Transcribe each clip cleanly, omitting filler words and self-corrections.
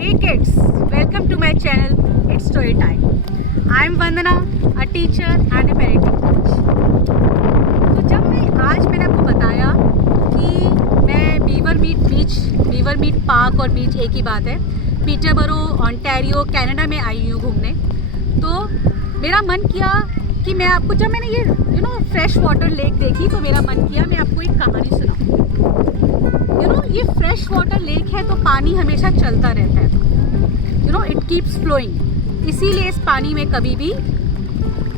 Hey kids, welcome to my channel. It's story time. I am Vandana, a teacher and a parenting coach. तो जब मैंने आपको बताया कि मैं बीवर मीट पार्क और बीच एक ही बात है, पीटरबरो ओंटारियो कनाडा में आई हूँ घूमने, तो मेरा मन किया कि मैं आपको, जब मैंने ये फ्रेश वाटर लेक देखी तो मेरा मन किया मैं आपको एक कहानी सुनाऊँ। ये फ्रेश वाटर लेक है तो पानी हमेशा चलता रहता है, इट कीप्स फ्लोइंग, इसीलिए इस पानी में कभी भी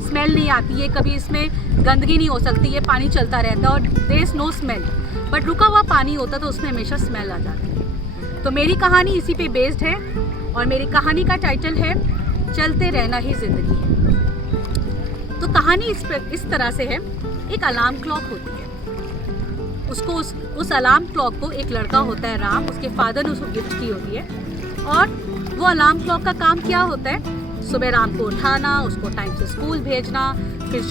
स्मेल नहीं आती है, कभी इसमें गंदगी नहीं हो सकती, ये पानी चलता रहता है और there is no smell. But रुका हुआ पानी होता तो उसमें हमेशा स्मेल आ जाती है। तो मेरी कहानी इसी पे बेस्ड है और मेरी कहानी का टाइटल है चलते रहना ही जिंदगी है। तो कहानी इस तरह से है, एक अलार्म क्लॉक होती है, उसको उस अलार्म क्लॉक को एक लड़का होता है राम, उसके फादर ने उसको गिफ्ट की होती है। और वो अलार्म क्लॉक का काम क्या होता है, सुबह राम को उठाना, उसको टाइम से स्कूल भेजना, फिर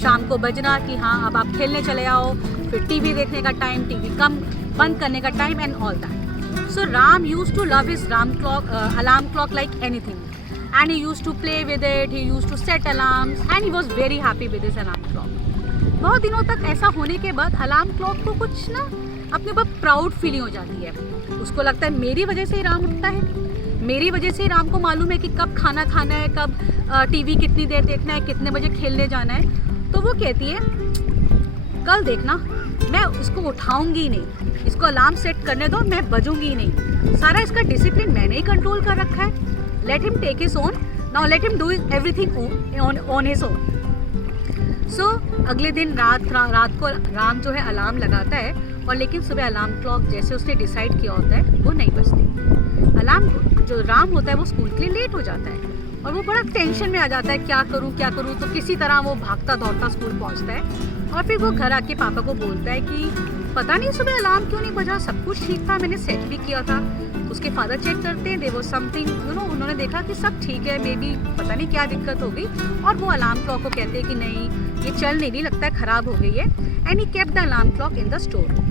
शाम को बजना कि हाँ अब आप खेलने चले आओ, फिर टीवी देखने का टाइम, टीवी कम बंद करने का time and all that. So Ram used to love his alarm clock like anything, and he used to play with it, he used to set alarms and he was very happy with his alarm clock. बहुत दिनों तक ऐसा होने के बाद alarm clock को कुछ ना अपने ऊपर प्राउड फीलिंग हो जाती है। उसको लगता है मेरी वजह से ही राम उठता है, मेरी वजह से ही राम को मालूम है कि कब खाना खाना है, कब टीवी कितनी देर देखना है, कितने बजे खेलने जाना है। तो वो कहती है कल देखना, मैं इसको उठाऊंगी ही नहीं, इसको अलार्म सेट करने दो, मैं बजूंगी ही नहीं, सारा इसका डिसिप्लिन मैंने ही कंट्रोल कर रखा है। Let him take his own, now let him do everything on his own. So अगले दिन रात को राम जो है अलार्म लगाता है, और लेकिन सुबह अलार्म क्लॉक जैसे उसने डिसाइड किया होता है वो नहीं बजती। अलार्म जो राम होता है वो स्कूल के लिए लेट हो जाता है और वो बड़ा टेंशन में आ जाता है, क्या करूँ। तो किसी तरह वो भागता दौड़ता स्कूल पहुँचता है और फिर वो घर आके पापा को बोलता है कि पता नहीं सुबह अलार्म क्यों नहीं बजा, सब कुछ ठीक था, मैंने सेट भी किया था। उसके फादर चेक करते हैं, देयर वाज समथिंग, उन्होंने देखा कि सब ठीक है, मे बी पता नहीं क्या दिक्कत हो गई, और वो अलार्म क्लॉक को कहते हैं कि नहीं ये चल नहीं लगता है, ख़राब हो गई है। And he kept the alarm clock in the store.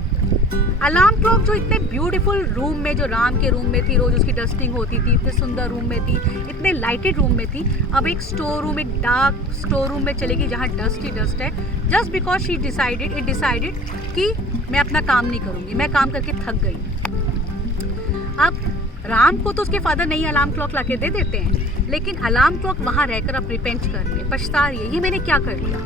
Alarm clock जो इतने ब्यूटीफुल रूम में, जो राम के रूम में थी, रोज उसकी डस्टिंग होती थी, इतने सुंदर रूम में थी, इतने लाइटेड रूम में थी, अब एक स्टोर रूम, एक डार्क स्टोर रूम में चलेगी जहाँ डस्ट ही डस्ट है, जस्ट बिकॉज शी डिसाइडेड कि मैं अपना काम नहीं करूँगी, मैं काम करके थक गई। अब राम को तो उसके फादर नई अलार्म क्लॉक ला के दे देते हैं, लेकिन अलार्म क्लॉक वहाँ रहकर अब रिपेंट कर रही है, पछता रही है, ये मैंने क्या कर लिया,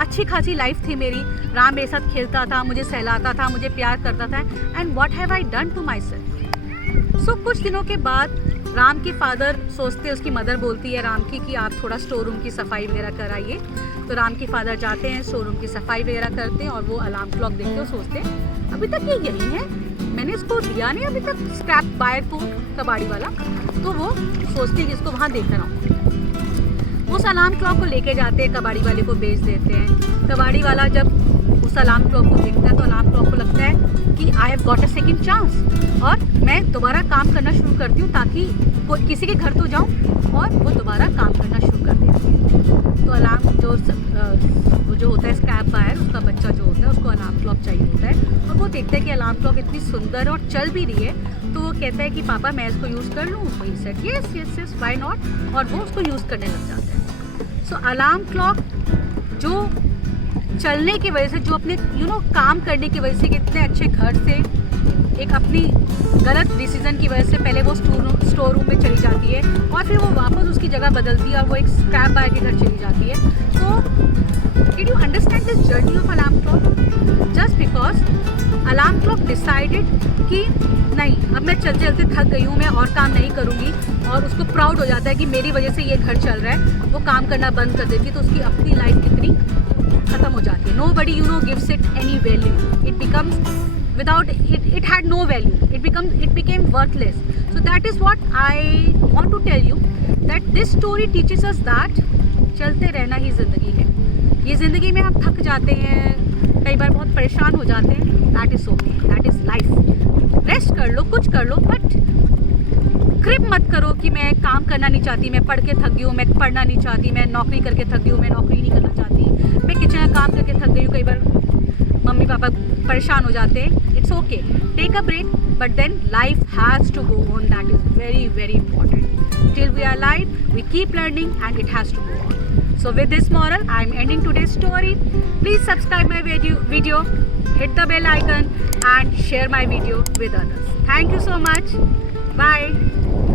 अच्छी खासी लाइफ थी मेरी, राम मेरे साथ खेलता था, मुझे सहलाता था, मुझे प्यार करता था, and what have I done to myself. So कुछ दिनों के बाद राम के फादर सोचते, उसकी मदर बोलती है राम की कि आप थोड़ा स्टोर रूम की सफाई वगैरह कराइए। तो राम के फादर जाते हैं, स्टोर रूम की सफाई वगैरह करते हैं और वो अलार्म क्लॉक देखते हैं, सोचते हैं अभी तक ये यही है, मैंने इसको दिया नहीं अभी तक स्क्रैप बायर को, कबाड़ी वाला। तो वो सोचते हैं कि इसको वहाँ देकर आऊँ। उस अलार्म क्लॉक को लेके जाते हैं, कबाड़ी वाले को बेच देते हैं। कबाड़ी वाला जब उस अलार्म क्लॉक को देखता है तो अलार्म क्लॉक को लगता है कि I have got a second chance, और मैं दोबारा काम करना शुरू करती हूँ ताकि किसी के घर तो जाऊँ और वो दोबारा काम करना शुरू कर देती है। तो अलार्म जो होता है स्क्रैप बायर, उसका बच्चा जो होता है उसको अलार्म क्लॉक चाहिए होता है, और वो देखता है कि अलार्म क्लॉक इतनी सुंदर और चल भी रही है, तो वो कहता है कि पापा मैं इसको यूज़ कर लूँ। वही सेट यस व्हाई नॉट, और वो उसको यूज़ करने लग जाता है। सो अलार्म क्लॉक जो चलने की वजह से, जो अपने काम करने की वजह से, कितने अच्छे घर से एक अपनी गलत डिसीजन की वजह से पहले वो स्टोर रूम में चली जाती है और फिर वो वापस उसकी जगह बदलती है और वो एक स्क्रैप बायर के घर चली जाती है। तो did you understand this journey of alarm clock? Just because alarm clock decided कि नहीं अब मैं चलते चलते थक गई हूँ, मैं और काम नहीं करूँगी, और उसको प्राउड हो जाता है कि मेरी वजह से ये घर चल रहा है, वो काम करना बंद कर देती है, तो उसकी अपनी लाइफ कितनी ख़त्म हो जाती है। Nobody gives it any value. It becomes without it, it had no value. It became worthless. So that is what I want to tell you, that this story teaches us that चलते रहना ही ज़िंदगी है। ये ज़िंदगी में हम थक जाते हैं, कई बार बहुत परेशान हो जाते हैं, that is okay, that is life. Rest कर लो, कुछ कर लो, बट क्रिप मत करो कि मैं काम करना नहीं चाहती, मैं पढ़ के थक गई हूँ, मैं पढ़ना नहीं चाहती, मैं नौकरी करके थक गई हूँ, मैं नौकरी नहीं करना चाहती, मैं किचन का काम करके थक गई हूँ। कई बार मम्मी पापा परेशान हो जाते हैं, it's okay, take a break, but then life has to go on. That is very, very important. Till we are alive, we keep learning and it has to go on. So with this moral, I am ending today's story. Please subscribe my video, hit the bell icon and share my video with others. Thank you so much. Bye.